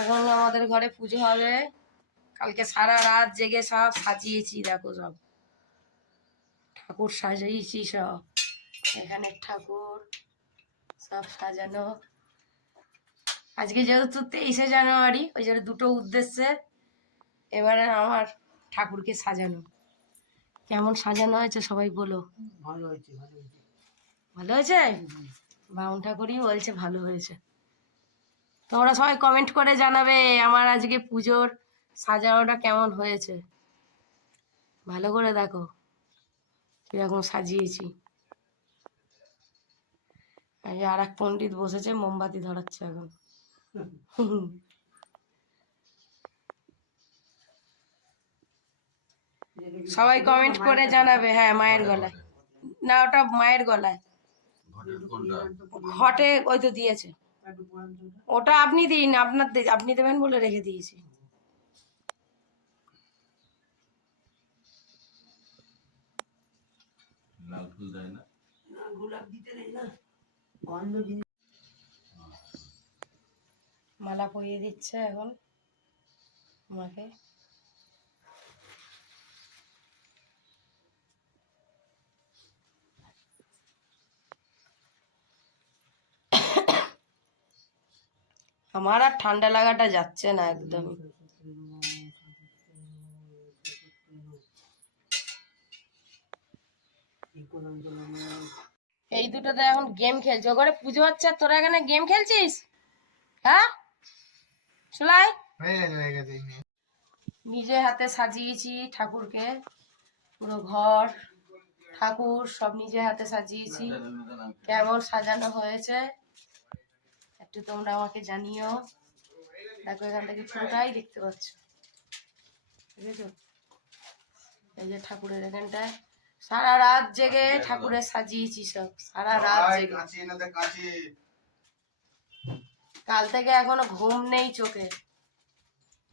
এখন আমাদের ঘরে পুজো হবে। কালকে সারা রাত জেগে সব সাজিয়েছি, দেখো সব ঠাকুর সাজিয়েছি, সব এখানে ঠাকুর সব সাজানো। আজকে যেহেতু 23শে জানুয়ারি, ওই জন্য দুটো উদ্দেশ্যে এবারে আমার ঠাকুরকে সাজানো। কেমন সাজানো হয়েছে সবাই বলো। ভালো হয়েছে, ভালো হয়েছে, ভালো হয়েছে? বামুন ঠাকুরই বলছে ভালো হয়েছে। তোমরা সবাই কমেন্ট করে জানাবে আমার আজকে পুজোর সাজানোটা কেমন হয়েছে। ভালো করে দেখো কিরকম সাজিয়েছি। আর এক পণ্ডিত বসেছে, মোমবাতি ধরাচ্ছে এখন। সবাই কমেন্ট করে জানাবে। হ্যাঁ, মায়ের গলায় না, ওটা মায়ের গলায়। ঘটে ওই তো দিয়েছে, ওটা আপনি দিন, আপনি দেবেন বলে রেখে দিয়েছি। মালা পরিয়ে দিচ্ছে এখন আমাকে। আমার আর ঠান্ডা লাগাটা যাচ্ছে না একদম। এই দুটোতে এখন গেম খেলছে। ওখানে পুজো হচ্ছে, তোরা এখানে গেম খেলছিস? হ্যাঁ চলাই। নিজে হাতে সাজিয়েছি ঠাকুরকে, পুরো ঘর ঠাকুর সব নিজে হাতে সাজিয়েছি। কেমন সাজানো হয়েছে একটু তোমরা আমাকে জানিও। দেখো এখান থেকে পুরোটাই দেখতে পাচ্ছ, বুঝেছো? এই যে ঠাকুরের এখানটায় সারা রাত জেগে ঠাকুরের সাজিয়েছি, সব সারা রাত জেগে। কাল থেকে এখনো ঘুম নেই চোখে।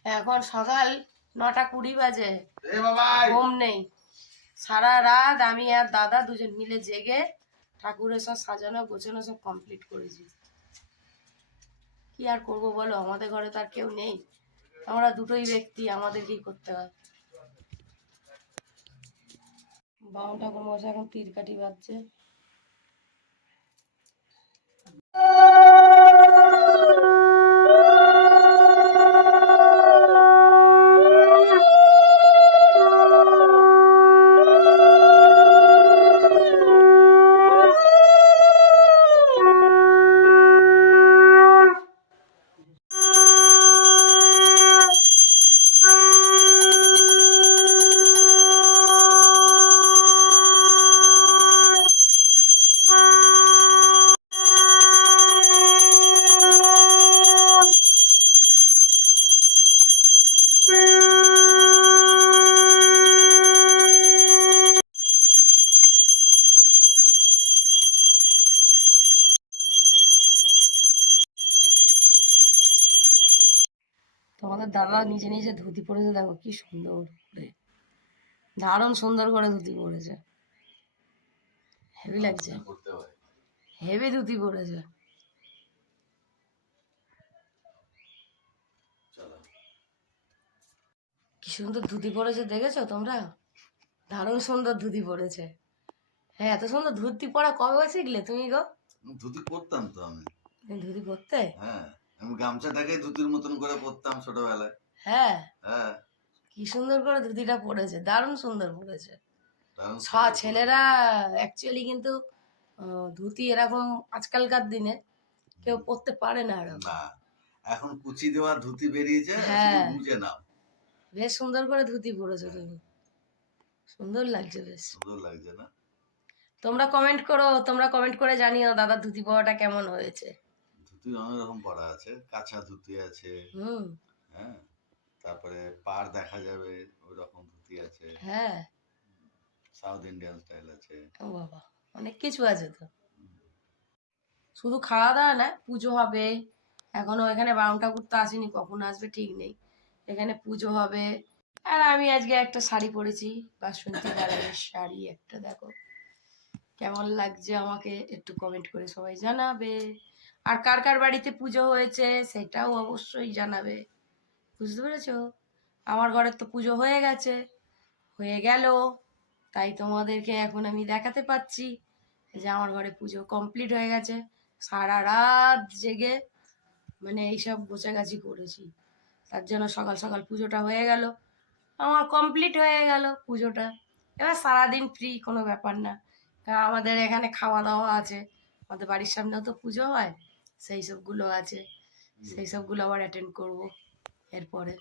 এখন সকাল 9:20 বাজে, ঘুম নেই। সারা রাত আমি আর দাদা দুজন মিলে জেগে ঠাকুরের সব সাজানো গোছানো সব কমপ্লিট করেছি। কি আর করবো বলো, আমাদের ঘরে তো আর কেউ নেই, আমরা দুটোই ব্যক্তি, আমাদেরকেই করতে হয়। বামুন ঠাকুর মশাই এখন তীর কাঠি বাজছে। তোমাদের দাদা নিজে নিজে ধুতি পরেছে, দেখো কি সুন্দর করে, দারুণ সুন্দর করে ধুতি পরেছে, হেভি লাগছে, হেভি ধুতি পরেছে। কি সুন্দর ধুতি পরেছে দেখেছো তোমরা? দারুণ সুন্দর ধুতি পরেছে। হ্যাঁ, এত সুন্দর ধুতি পরা কবে শিখলে তুমি গো? ধুতি পরতাম তো আমি। তুমি ধুতি পরতে? হ্যাঁ, আমি গামছাটাকে ধুতির মতন করে পরতাম ছোটবেলায়। হ্যাঁ, হ্যাঁ, কি সুন্দর করে ধুতিটা পরেছে, দারুণ সুন্দর পরেছে। দারুণ ছেলেরা অ্যাকচুয়ালি কিন্তু ধুতি এরকম আজকালকার দিনে কেউ পরতে পারে না এরকম। না, এখন কুচি দেওয়া ধুতি বেরিয়েছে, হ্যাঁ, শুধু বুঝে নাও। বেশ সুন্দর করে ধুতি পরেছো তুমি, সুন্দর লাগছে, বেশ সুন্দর লাগছে না? তোমরা কমেন্ট করো, তোমরা কমেন্ট করে জানিও দাদা ধুতি পরাটা কেমন হয়েছে। ধুতি অনেক রকম পরা আছে, কাঁচা ধুতি আছে, হ্যাঁ, তারপরে পাড় দেখা যাবে ওই রকম ধুতি আছে, হ্যাঁ, সাউথ ইন্ডিয়ান স্টাইল আছে। ও বাবা, অনেক কিছু আছে তো। শুধু খাওয়া দাওয়া না, পুজো হবে এখনো। এখানে বামুন ঠাকুর তো আসেনি, কখন আসবে ঠিক নেই। এখানে পুজো হবে। আর আমি আজকে একটা শাড়ি পরেছি, বাসন্তী কালারের শাড়ি একটা, দেখো কেমন লাগছে আমাকে একটু কমেন্ট করে সবাই জানাবে। আর কার কার বাড়িতে পুজো হয়েছে সেটাও অবশ্যই জানাবে, বুঝতে পেরেছো? আমার ঘরের তো পুজো হয়ে গেছে, হয়ে গেল, তাই তোমাদেরকে এখন আমি দেখাতে পাচ্ছি যে আমার ঘরে পুজো কমপ্লিট হয়ে গেছে। সারা রাত জেগে মানে এইসব গোছাগাছি করেছি, তার জন্য সকাল সকাল পুজোটা হয়ে গেল, আমার কমপ্লিট হয়ে গেল পুজোটা। এবার সারাদিন ফ্রি, কোনো ব্যাপার না, কারণ আমাদের এখানে খাওয়া দাওয়া আছে, আমাদের বাড়ির সামনেও তো পুজো হয়, সেই সবগুলো আছে, সেই সবগুলো আবার অ্যাটেন্ড করব এরপরে।